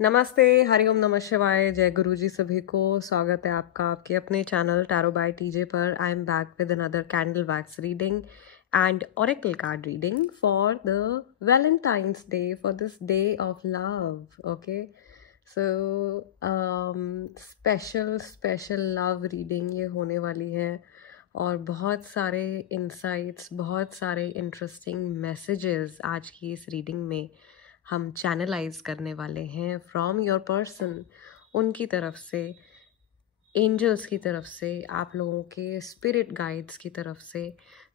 नमस्ते, हरिओम नमः शिवाय, जय गुरु जी सभी को। स्वागत है आपका आपके अपने चैनल टैरो बाय टीजे पर। I am back with another candle wax reading and oracle card reading for the Valentine's day, for this day of love. Okay, so special love reading ये होने वाली है और बहुत सारे इंसाइट्स, बहुत सारे इंटरेस्टिंग मैसेजेस आज की इस रीडिंग में हम चैनलाइज करने वाले हैं फ्रॉम योर पर्सन, उनकी तरफ से, एंजल्स की तरफ से, आप लोगों के स्पिरिट गाइड्स की तरफ से।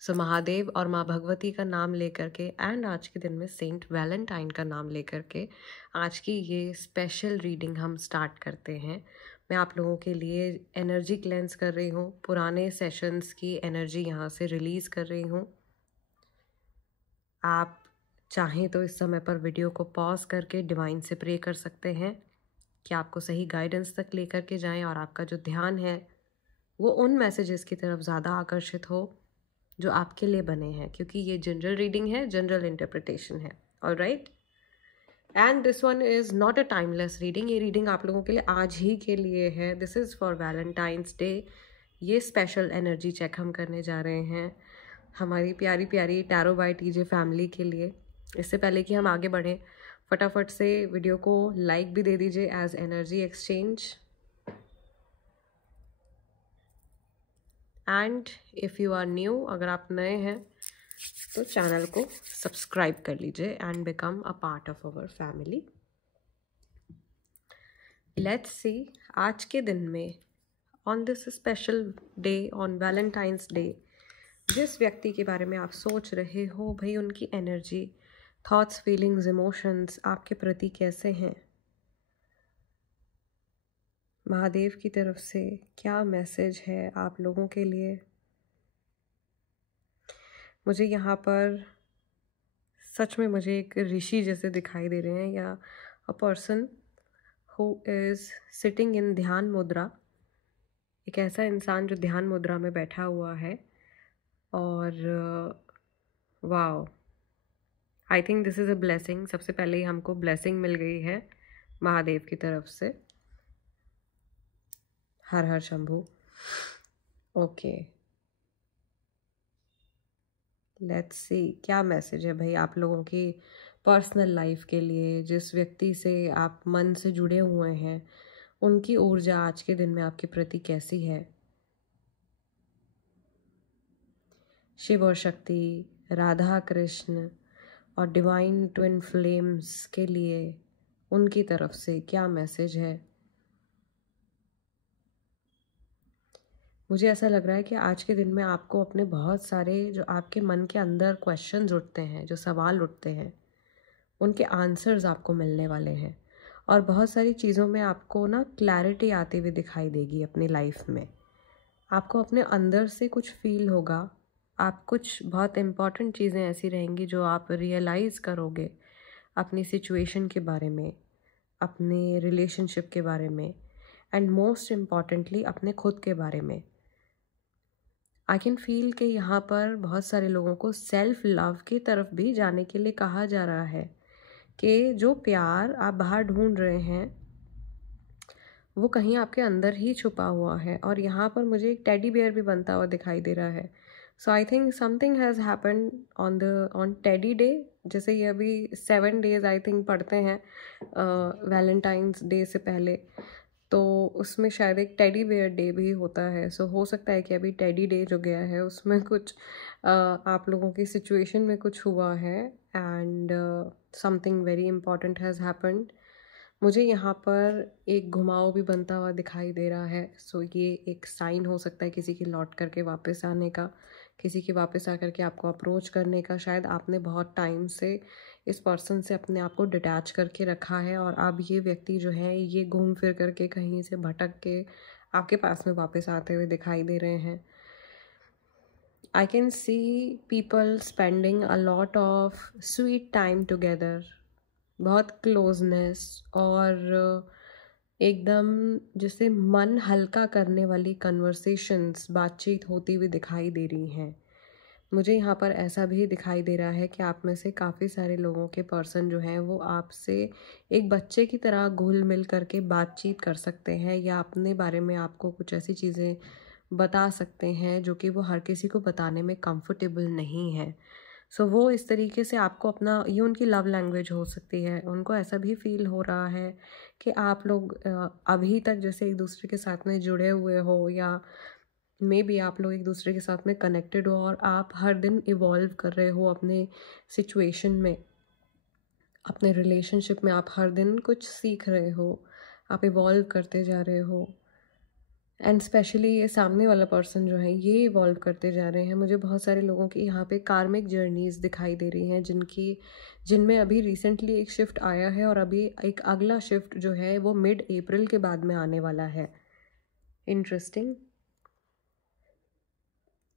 सो महादेव और माँ भगवती का नाम लेकर के एंड आज के दिन में सेंट वैलेंटाइन का नाम लेकर के आज की ये स्पेशल रीडिंग हम स्टार्ट करते हैं। मैं आप लोगों के लिए एनर्जी क्लेंस कर रही हूँ, पुराने सेशंस की एनर्जी यहाँ से रिलीज़ कर रही हूँ। आप चाहें तो इस समय पर वीडियो को पॉज करके डिवाइन से प्रे कर सकते हैं कि आपको सही गाइडेंस तक लेकर के जाएं और आपका जो ध्यान है वो उन मैसेजेस की तरफ ज़्यादा आकर्षित हो जो आपके लिए बने हैं, क्योंकि ये जनरल रीडिंग है, जनरल इंटरप्रिटेशन है। All right, and this one is not a timeless reading. ये रीडिंग आप लोगों के लिए आज ही के लिए है। This is for Valentine's day. ये स्पेशल एनर्जी चेक हम करने जा रहे हैं हमारी प्यारी प्यारी टैरो बाय टीजे फैमिली के लिए। इससे पहले कि हम आगे बढ़ें, फटाफट से वीडियो को लाइक भी दे दीजिए as energy exchange. And if you are new, अगर आप नए हैं तो चैनल को सब्सक्राइब कर लीजिए and become a part of our family. Let's see, आज के दिन में on this special day, on Valentine's day, जिस व्यक्ति के बारे में आप सोच रहे हो, भाई उनकी एनर्जी, थॉट्स, फीलिंग्स, इमोशंस आपके प्रति कैसे हैं। महादेव की तरफ से क्या मैसेज है आप लोगों के लिए। मुझे यहाँ पर सच में मुझे एक ऋषि जैसे दिखाई दे रहे हैं, या a person who is sitting in ध्यान मुद्रा। एक ऐसा इंसान जो ध्यान मुद्रा में बैठा हुआ है और wow, I think this is a blessing. सबसे पहले ही हमको ब्लेसिंग मिल गई है महादेव की तरफ से। हर हर शंभू। ओके, लेट्स सी क्या मैसेज है भाई आप लोगों की पर्सनल लाइफ के लिए। जिस व्यक्ति से आप मन से जुड़े हुए हैं, उनकी ऊर्जा आज के दिन में आपके प्रति कैसी है। शिव और शक्ति, राधा कृष्ण और डिवाइन ट्विन फ्लेम्स के लिए उनकी तरफ से क्या मैसेज है। मुझे ऐसा लग रहा है कि आज के दिन में आपको अपने बहुत सारे जो आपके मन के अंदर क्वेश्चंस उठते हैं, जो सवाल उठते हैं, उनके आंसर्स आपको मिलने वाले हैं और बहुत सारी चीज़ों में आपको ना क्लैरिटी आती हुई दिखाई देगी अपनी लाइफ में। आपको अपने अंदर से कुछ फील होगा, आप कुछ बहुत इम्पॉर्टेंट चीज़ें ऐसी रहेंगी जो आप रियलाइज़ करोगे अपनी सिचुएशन के बारे में, अपने रिलेशनशिप के बारे में, एंड मोस्ट इम्पॉर्टेंटली अपने खुद के बारे में। आई कैन फील कि यहाँ पर बहुत सारे लोगों को सेल्फ लव की तरफ भी जाने के लिए कहा जा रहा है कि जो प्यार आप बाहर ढूंढ रहे हैं वो कहीं आपके अंदर ही छुपा हुआ है। और यहाँ पर मुझे एक टेडी बियर भी बनता हुआ दिखाई दे रहा है। So I think something has happen on teddy day. जैसे ये अभी 7 days आई थिंक पड़ते हैं वैलेंटाइंस डे से पहले, तो उसमें शायद एक टेडी बेयर डे भी होता है। सो हो सकता है कि अभी टेडी डे जो गया है उसमें कुछ आप लोगों की सिचुएशन में कुछ हुआ है and something very important has happened. मुझे यहाँ पर एक घुमाव भी बनता हुआ दिखाई दे रहा है। सो ये एक साइन हो सकता है किसी के लौट करके वापस आने का, किसी के वापस आकर के आपको अप्रोच करने का। शायद आपने बहुत टाइम से इस पर्सन से अपने आप को डिटैच करके रखा है और अब ये व्यक्ति जो है ये घूम फिर करके कहीं से भटक के आपके पास में वापस आते हुए दिखाई दे रहे हैं। I can see people spending a lot of sweet time together, बहुत क्लोजनेस और एकदम जैसे मन हल्का करने वाली कन्वर्सेशंस, बातचीत होती हुई दिखाई दे रही हैं। मुझे यहाँ पर ऐसा भी दिखाई दे रहा है कि आप में से काफ़ी सारे लोगों के पर्सन जो हैं वो आपसे एक बच्चे की तरह घुल मिल करके बातचीत कर सकते हैं, या अपने बारे में आपको कुछ ऐसी चीज़ें बता सकते हैं जो कि वो हर किसी को बताने में कंफर्टेबल नहीं है। सो वो इस तरीके से आपको अपना, ये उनकी लव लैंग्वेज हो सकती है। उनको ऐसा भी फील हो रहा है कि आप लोग अभी तक जैसे एक दूसरे के साथ में जुड़े हुए हो, या मे बी आप लोग एक दूसरे के साथ में कनेक्टेड हो, और आप हर दिन इवॉल्व कर रहे हो अपने सिचुएशन में, अपने रिलेशनशिप में आप हर दिन कुछ सीख रहे हो, आप इवॉल्व करते जा रहे हो। एंड स्पेशली ये सामने वाला पर्सन जो है ये इवॉल्व करते जा रहे हैं। मुझे बहुत सारे लोगों की यहाँ पे कार्मिक जर्नीज़ दिखाई दे रही हैं, जिनमें अभी रिसेंटली एक शिफ्ट आया है, और अभी एक अगला शिफ्ट जो है वो मिड अप्रैल के बाद में आने वाला है। इंटरेस्टिंग,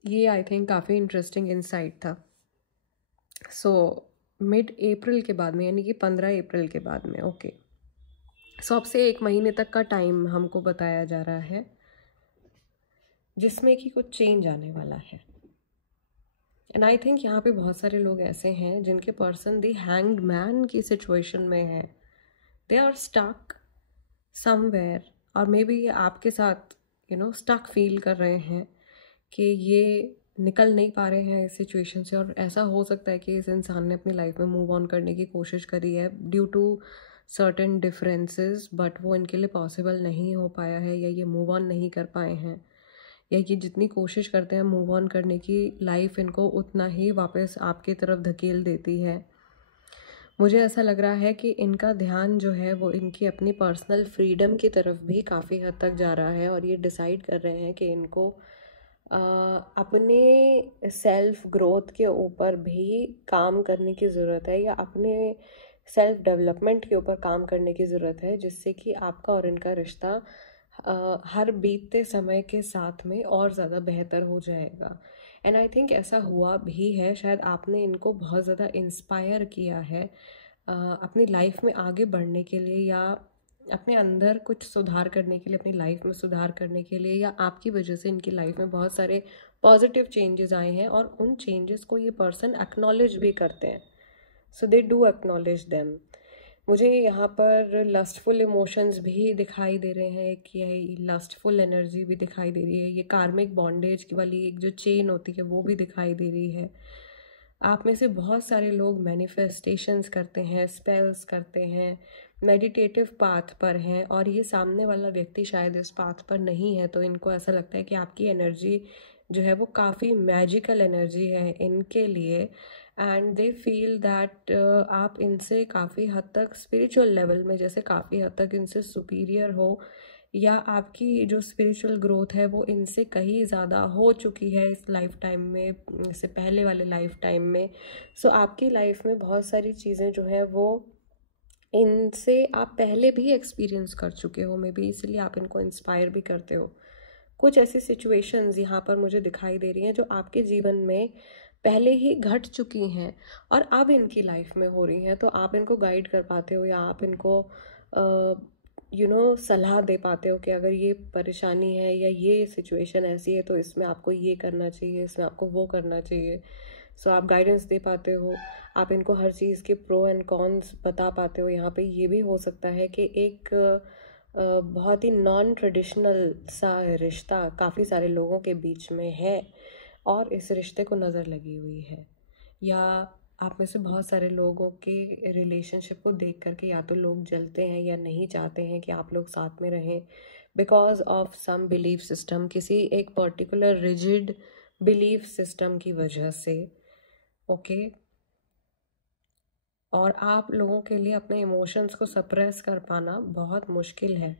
ये आई थिंक काफ़ी इंटरेस्टिंग इंसाइट था। सो मिड अप्रैल के बाद में, यानी कि 15 अप्रैल के बाद में, ओके। सो अब से 1 महीने तक का टाइम हमको बताया जा रहा है, जिसमें कि कुछ चेंज आने वाला है। एंड आई थिंक यहाँ पे बहुत सारे लोग ऐसे हैं जिनके पर्सन दी हैंग्ड मैन की सिचुएशन में है। दे आर स्टक समवेयर, और मे बी ये आपके साथ स्टक फील कर रहे हैं कि ये निकल नहीं पा रहे हैं इस सिचुएशन से। और ऐसा हो सकता है कि इस इंसान ने अपनी लाइफ में मूव ऑन करने की कोशिश करी है due to certain differences, but वो इनके लिए पॉसिबल नहीं हो पाया है, या ये मूव ऑन नहीं कर पाए हैं, या ये जितनी कोशिश करते हैं मूव ऑन करने की, लाइफ इनको उतना ही वापस आपकी तरफ धकेल देती है। मुझे ऐसा लग रहा है कि इनका ध्यान जो है वो इनकी अपनी पर्सनल फ्रीडम की तरफ भी काफ़ी हद तक जा रहा है, और ये डिसाइड कर रहे हैं कि इनको अपने सेल्फ ग्रोथ के ऊपर भी काम करने की ज़रूरत है, या अपने सेल्फ डेवलपमेंट के ऊपर काम करने की ज़रूरत है, जिससे कि आपका और इनका रिश्ता हर बीतते समय के साथ में और ज़्यादा बेहतर हो जाएगा। एंड आई थिंक ऐसा हुआ भी है। शायद आपने इनको बहुत ज़्यादा इंस्पायर किया है अपनी लाइफ में आगे बढ़ने के लिए, या अपने अंदर कुछ सुधार करने के लिए, अपनी लाइफ में सुधार करने के लिए, या आपकी वजह से इनकी लाइफ में बहुत सारे पॉजिटिव चेंजेस आए हैं, और उन चेंजेस को ये पर्सन एक्नॉलेज भी करते हैं। सो दे डू एक्नॉलेज देम। मुझे यहाँ पर लस्टफुल इमोशंस भी दिखाई दे रहे हैं, कि ये लस्टफुल एनर्जी भी दिखाई दे रही है, ये कार्मिक बॉन्डेज की वाली एक जो चेन होती है वो भी दिखाई दे रही है। आप में से बहुत सारे लोग मैनिफेस्टेशंस करते हैं, स्पेल्स करते हैं, मेडिटेटिव पाथ पर हैं, और ये सामने वाला व्यक्ति शायद इस पाथ पर नहीं है, तो इनको ऐसा लगता है कि आपकी एनर्जी जो है वो काफ़ी मैजिकल एनर्जी है इनके लिए। एंड दे फील दैट आप इनसे काफ़ी हद तक स्पिरिचुअल लेवल में, जैसे काफ़ी हद तक इनसे सुपीरियर हो, या आपकी जो स्पिरिचुअल ग्रोथ है वो इनसे कहीं ज़्यादा हो चुकी है इस लाइफ टाइम में, इससे पहले वाले लाइफ टाइम में। सो आपकी लाइफ में बहुत सारी चीज़ें जो है वो इनसे आप पहले भी एक्सपीरियंस कर चुके हो, मे बी इसलिए आप इनको इंस्पायर भी करते हो। कुछ ऐसी सिचुएशंस यहाँ पर मुझे दिखाई दे रही हैं जो आपके जीवन में पहले ही घट चुकी हैं और अब इनकी लाइफ में हो रही हैं, तो आप इनको गाइड कर पाते हो, या आप इनको सलाह दे पाते हो कि अगर ये परेशानी है या ये सिचुएशन ऐसी है तो इसमें आपको ये करना चाहिए, इसमें आपको वो करना चाहिए। सो आप गाइडेंस दे पाते हो, आप इनको हर चीज़ के प्रो एंड कॉन्स बता पाते हो। यहाँ पे ये भी हो सकता है कि एक बहुत ही नॉन ट्रेडिशनल सा रिश्ता काफ़ी सारे लोगों के बीच में है और इस रिश्ते को नज़र लगी हुई है, या आप में से बहुत सारे लोगों के रिलेशनशिप को देख करके या तो लोग जलते हैं या नहीं चाहते हैं कि आप लोग साथ में रहें because of some belief system, किसी एक पर्टिकुलर रिजिड बिलीफ सिस्टम की वजह से। ओके और आप लोगों के लिए अपने इमोशंस को सप्रेस कर पाना बहुत मुश्किल है।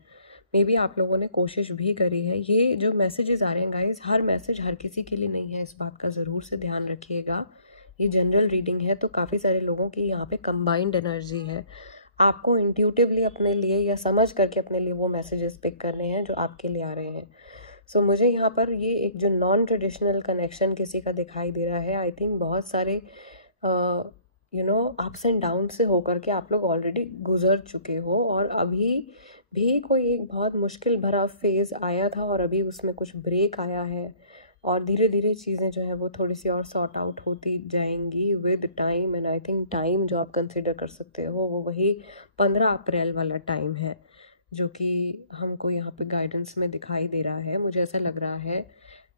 मे बी आप लोगों ने कोशिश भी करी है। ये जो मैसेजेस आ रहे हैं गाइस, हर मैसेज हर किसी के लिए नहीं है, इस बात का ज़रूर से ध्यान रखिएगा। ये जनरल रीडिंग है तो काफ़ी सारे लोगों की यहाँ पे कंबाइंड एनर्जी है। आपको इंट्यूटिवली अपने लिए या समझ करके अपने लिए वो मैसेजेस पिक करने हैं जो आपके लिए आ रहे हैं। सो मुझे यहाँ पर ये एक जो नॉन ट्रेडिशनल कनेक्शन किसी का दिखाई दे रहा है, आई थिंक बहुत सारे अप्स एंड डाउन से होकर के आप लोग ऑलरेडी गुजर चुके हो और अभी भी कोई एक बहुत मुश्किल भरा फेज़ आया था और अभी उसमें कुछ ब्रेक आया है और धीरे धीरे चीज़ें जो है वो थोड़ी सी और सॉर्ट आउट होती जाएंगी with time. And I think time जो आप कंसिडर कर सकते हो वो वही 15 अप्रैल वाला टाइम है जो कि हमको यहाँ पे गाइडेंस में दिखाई दे रहा है। मुझे ऐसा लग रहा है,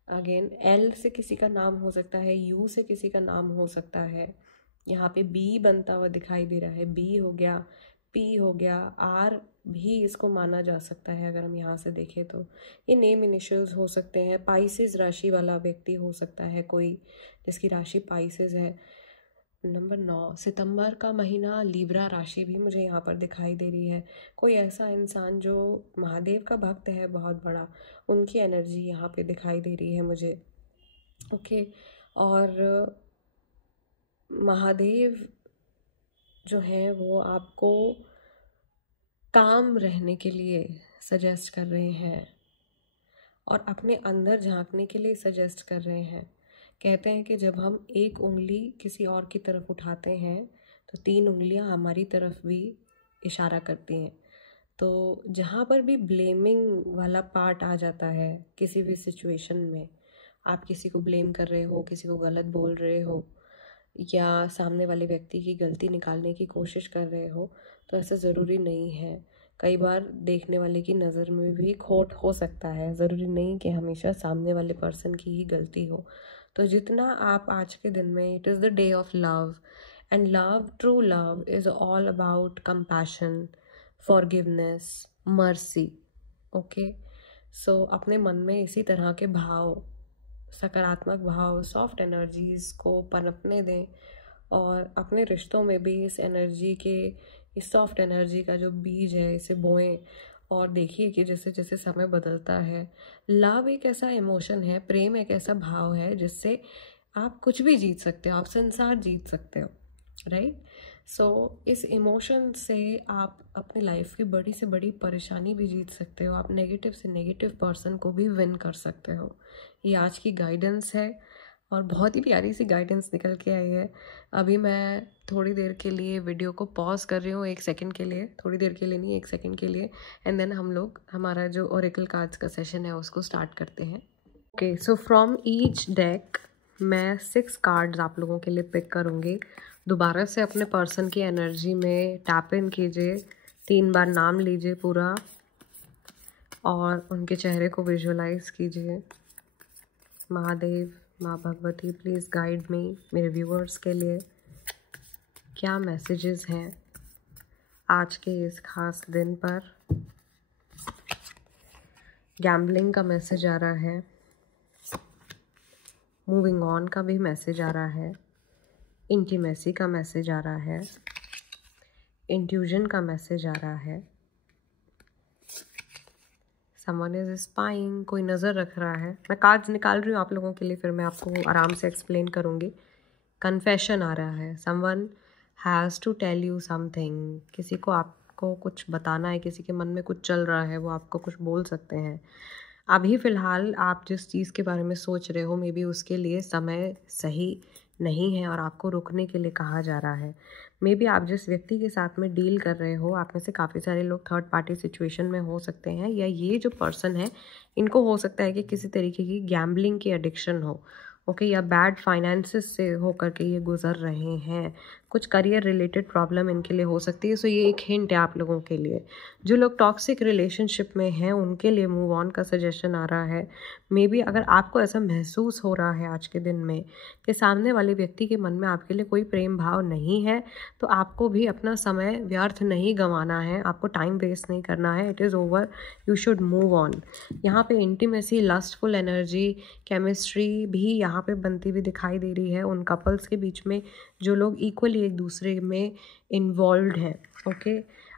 अगेन एल से किसी का नाम हो सकता है, यू से किसी का नाम हो सकता है, यहाँ पे बी बनता हुआ दिखाई दे रहा है, बी हो गया, पी हो गया, आर भी इसको माना जा सकता है अगर हम यहाँ से देखें तो। ये नेम इनिशियल्स हो सकते हैं। पाइसेस राशि वाला व्यक्ति हो सकता है कोई जिसकी राशि पाइसेस है। नंबर 9 सितंबर का महीना लिब्रा राशि भी मुझे यहाँ पर दिखाई दे रही है। कोई ऐसा इंसान जो महादेव का भक्त है बहुत बड़ा, उनकी एनर्जी यहाँ पे दिखाई दे रही है मुझे। ओके, और महादेव जो है वो आपको काम रहने के लिए सजेस्ट कर रहे हैं और अपने अंदर झांकने के लिए सजेस्ट कर रहे हैं। कहते हैं कि जब हम एक उंगली किसी और की तरफ उठाते हैं तो 3 उंगलियां हमारी तरफ भी इशारा करती हैं। तो जहाँ पर भी ब्लेमिंग वाला पार्ट आ जाता है किसी भी सिचुएशन में, आप किसी को ब्लेम कर रहे हो, किसी को गलत बोल रहे हो या सामने वाले व्यक्ति की गलती निकालने की कोशिश कर रहे हो, तो ऐसा ज़रूरी नहीं है। कई बार देखने वाले की नज़र में भी खोट हो सकता है, ज़रूरी नहीं कि हमेशा सामने वाले पर्सन की ही गलती हो। तो जितना आप आज के दिन में, it is the day of love and love, true love is all about compassion, forgiveness, mercy. Okay, so अपने मन में इसी तरह के भाव, सकारात्मक भाव, सॉफ्ट एनर्जीज़ को पनपने दें और अपने रिश्तों में भी इस एनर्जी के, इस सॉफ्ट एनर्जी का जो बीज है इसे बोएं। और देखिए कि जैसे जैसे समय बदलता है, लव एक ऐसा इमोशन है, प्रेम एक ऐसा भाव है जिससे आप कुछ भी जीत सकते हो, आप संसार जीत सकते हो, राइट। सो इस इमोशन से आप अपनी लाइफ की बड़ी से बड़ी परेशानी भी जीत सकते हो, आप नेगेटिव से नेगेटिव पर्सन को भी विन कर सकते हो। ये आज की गाइडेंस है और बहुत ही प्यारी सी गाइडेंस निकल के आई है। अभी मैं थोड़ी देर के लिए वीडियो को पॉज कर रही हूँ, 1 सेकंड के लिए, थोड़ी देर के लिए नहीं, 1 सेकंड के लिए, एंड देन हम लोग हमारा जो ओरेकल कार्ड्स का सेशन है उसको स्टार्ट करते हैं। Okay, so from each deck मैं 6 कार्ड्स आप लोगों के लिए पिक करूँगी। दोबारा से अपने पर्सन की एनर्जी में टैप इन कीजिए, 3 बार नाम लीजिए पूरा और उनके चेहरे को विजुअलाइज कीजिए। महादेव, माँ भगवती, प्लीज़ गाइड मी, मेरे व्यूअर्स के लिए क्या मैसेजेस हैं आज के इस खास दिन पर। गैम्बलिंग का मैसेज आ रहा है, मूविंग ऑन का भी मैसेज आ रहा है, इंटीमेसी का मैसेज आ रहा है, इंट्यूजन का मैसेज आ रहा है, समवन इज स्पाइंग, कोई नज़र रख रहा है। मैं कार्ड्स निकाल रही हूँ आप लोगों के लिए, फिर मैं आपको आराम से एक्सप्लेन करूँगी। कन्फेशन आ रहा है, someone has to tell you something, किसी को आपको कुछ बताना है, किसी के मन में कुछ चल रहा है, वो आपको कुछ बोल सकते हैं। अभी फ़िलहाल आप जिस चीज़ के बारे में सोच रहे हो, मे बी उसके लिए समय सही नहीं है और आपको रुकने के लिए कहा जा रहा है। मे बी आप जिस व्यक्ति के साथ में डील कर रहे हो, आप में से काफ़ी सारे लोग थर्ड पार्टी सिचुएशन में हो सकते हैं, या ये जो पर्सन है इनको हो सकता है कि किसी तरीके की गैम्बलिंग की एडिक्शन हो, ओके, या बैड फाइनेंसेस से होकर के ये गुजर रहे हैं। कुछ करियर रिलेटेड प्रॉब्लम इनके लिए हो सकती है। सो ये एक हिंट है आप लोगों के लिए। जो लोग टॉक्सिक रिलेशनशिप में हैं उनके लिए मूव ऑन का सजेशन आ रहा है। मे बी अगर आपको ऐसा महसूस हो रहा है आज के दिन में कि सामने वाले व्यक्ति के मन में आपके लिए कोई प्रेम भाव नहीं है, तो आपको भी अपना समय व्यर्थ नहीं गंवाना है, आपको टाइम वेस्ट नहीं करना है। It is over, you should move on. यहाँ पे इंटीमेसी, लस्टफुल एनर्जी, केमिस्ट्री भी यहाँ पे बनती हुई दिखाई दे रही है उन कपल्स के बीच में जो लोग इक्वली एक दूसरे में इन्वॉल्व्ड हैं। ओके,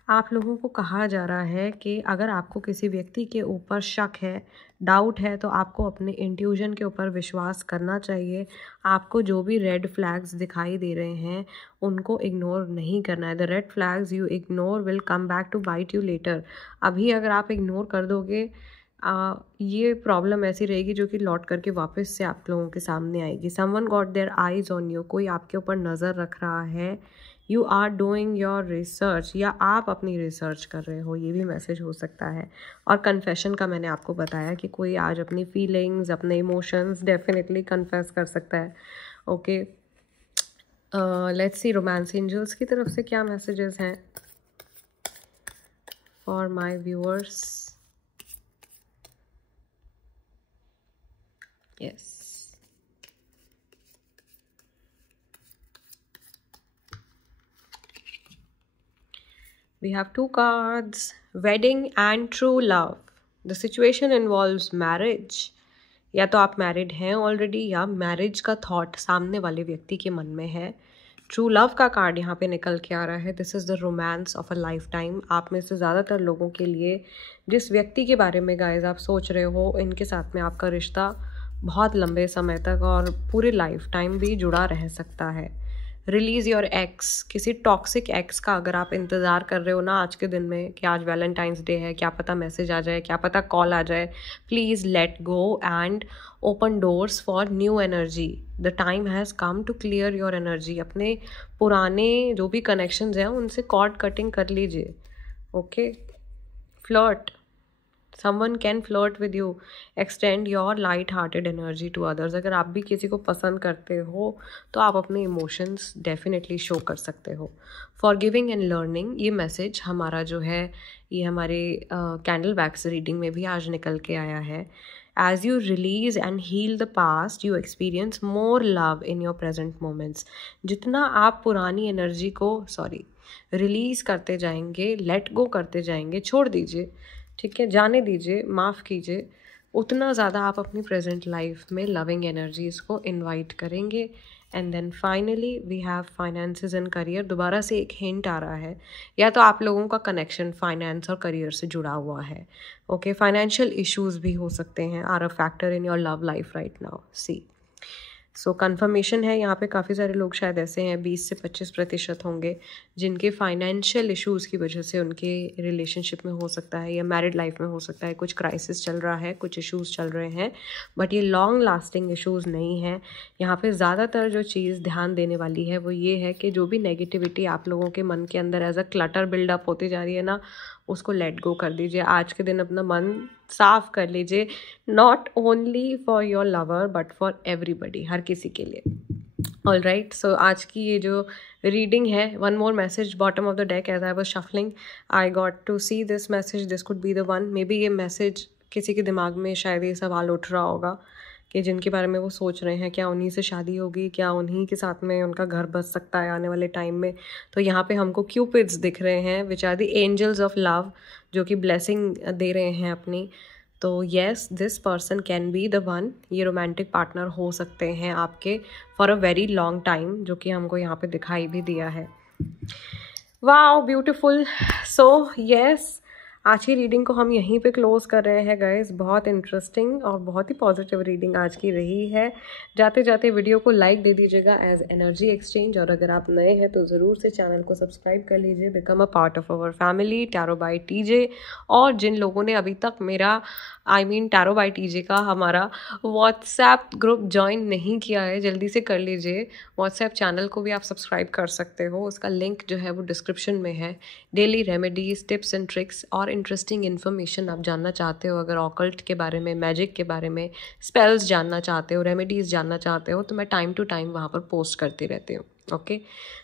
आप लोगों को कहा जा रहा है कि अगर आपको किसी व्यक्ति के ऊपर शक है, डाउट है, तो आपको अपने इंट्यूजन के ऊपर विश्वास करना चाहिए। आपको जो भी रेड फ्लैग्स दिखाई दे रहे हैं उनको इग्नोर नहीं करना है। The red flags you ignore will come back to bite you later. अभी अगर आप इग्नोर कर दोगे, ये प्रॉब्लम ऐसी रहेगी जो कि लौट करके वापस से आप लोगों के सामने आएगी। Someone got their eyes on you, कोई आपके ऊपर नज़र रख रहा है, you are doing your research, या आप अपनी रिसर्च कर रहे हो, ये भी मैसेज हो सकता है। और कन्फेशन का मैंने आपको बताया कि कोई आज अपनी फीलिंग्स, अपने इमोशंस डेफिनेटली कन्फेस कर सकता है। Okay, let's see romance angels की तरफ से क्या मैसेजेस हैं for my viewers. Yes, we have two cards, wedding and true love. The situation involves marriage. या तो आप मैरिड हैं ऑलरेडी, या मैरिज का थॉट सामने वाले व्यक्ति के मन में है। ट्रू लव का कार्ड यहाँ पे निकल के आ रहा है। This is the romance of a life time. आप में से ज़्यादातर लोगों के लिए जिस व्यक्ति के बारे में गाइस आप सोच रहे हो, इनके साथ में आपका रिश्ता बहुत लंबे समय तक और पूरी लाइफ टाइम भी जुड़ा रह सकता है। रिलीज़ योर एक्स, किसी टॉक्सिक एक्स का अगर आप इंतज़ार कर रहे हो ना आज के दिन में कि आज वैलेंटाइंस डे है, क्या पता मैसेज आ जाए, क्या पता कॉल आ जाए, please let go and open doors for new energy. The time has come to clear your energy. अपने पुराने जो भी कनेक्शंस हैं उनसे कॉर्ड कटिंग कर लीजिए। Okay, flirt, someone can flirt with you, extend your light hearted energy to others। अगर आप भी किसी को पसंद करते हो तो आप अपने इमोशंस डेफिनेटली शो कर सकते हो। फॉरगिविंग एंड लर्निंग, ये मैसेज हमारा जो है ये हमारे कैंडल बैक्स रीडिंग में भी आज निकल के आया है। As you release and heal the past, you experience more love in your present moments। जितना आप पुरानी एनर्जी को रिलीज़ करते जाएंगे, लेट गो करते जाएंगे, छोड़ दीजिए, ठीक है, जाने दीजिए, माफ़ कीजिए, उतना ज़्यादा आप अपनी प्रेजेंट लाइफ में लविंग एनर्जीज़ को इनवाइट करेंगे। And then finally we have finances and career. दोबारा से एक हिंट आ रहा है, या तो आप लोगों का कनेक्शन फाइनेंस और करियर से जुड़ा हुआ है। ओके, फाइनेंशियल इश्यूज भी हो सकते हैं, are a factor in your love life right now. See, so confirmation है यहाँ पे काफ़ी सारे लोग शायद ऐसे हैं, 20 से 25% होंगे जिनके फाइनेंशियल इश्यूज़ की वजह से उनके रिलेशनशिप में हो सकता है या मैरिड लाइफ में हो सकता है कुछ क्राइसिस चल रहा है, कुछ इश्यूज़ चल रहे हैं, बट ये लॉन्ग लास्टिंग इश्यूज़ नहीं है। यहाँ पे ज़्यादातर जो चीज़ ध्यान देने वाली है वो ये है कि जो भी नेगेटिविटी आप लोगों के मन के अंदर एज अ क्लटर बिल्डअप होती जा रही है ना, उसको लेट गो कर दीजिए। आज के दिन अपना मन साफ कर लीजिए, not only for your lover but for everybody, हर किसी के लिए। ऑल राइट, सो आज की ये जो रीडिंग है, one more message bottom of the deck as I was shuffling I got to see this message, this could be the one. Maybe ये मैसेज किसी के दिमाग में शायद ये सवाल उठ रहा होगा कि जिनके बारे में वो सोच रहे हैं, क्या उन्हीं से शादी होगी, क्या उन्हीं के साथ में उनका घर बस सकता है आने वाले टाइम में। तो यहाँ पे हमको क्यूपिड्स दिख रहे हैं, which are the angels of love, जो कि ब्लेसिंग दे रहे हैं अपनी। तो yes, this person can be the one. ये रोमांटिक पार्टनर हो सकते हैं आपके for a very long time, जो कि हमको यहाँ पे दिखाई भी दिया है। Wow, beautiful. सो येस, आज की रीडिंग को हम यहीं पे क्लोज कर रहे हैं गाइस। बहुत इंटरेस्टिंग और बहुत ही पॉजिटिव रीडिंग आज की रही है। जाते जाते वीडियो को लाइक दे दीजिएगा एज एनर्जी एक्सचेंज, और अगर आप नए हैं तो ज़रूर से चैनल को सब्सक्राइब कर लीजिए, become a part of our family tarot bye TJ. और जिन लोगों ने अभी तक मेरा टैरो बाय टीजे का हमारा व्हाट्सएप ग्रुप ज्वाइन नहीं किया है, जल्दी से कर लीजिए। व्हाट्सएप चैनल को भी आप सब्सक्राइब कर सकते हो, उसका लिंक जो है वो डिस्क्रिप्शन में है। Daily remedies, tips and tricks और इंटरेस्टिंग इन्फॉर्मेशन आप जानना चाहते हो, अगर ऑकल्ट के बारे में, मैजिक के बारे में, स्पेल्स जानना चाहते हो, रेमेडीज़ जानना चाहते हो, तो मैं टाइम टू टाइम वहाँ पर पोस्ट करती रहती हूँ। ओके,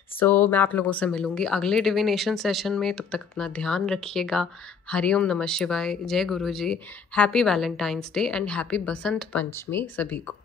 सो मैं आप लोगों से मिलूंगी अगले डिविनेशन सेशन में। तब तक अपना ध्यान रखिएगा। हरिओम नमः शिवाय, जय गुरु जी, happy Valentine's day and happy Basant Panchami सभी को।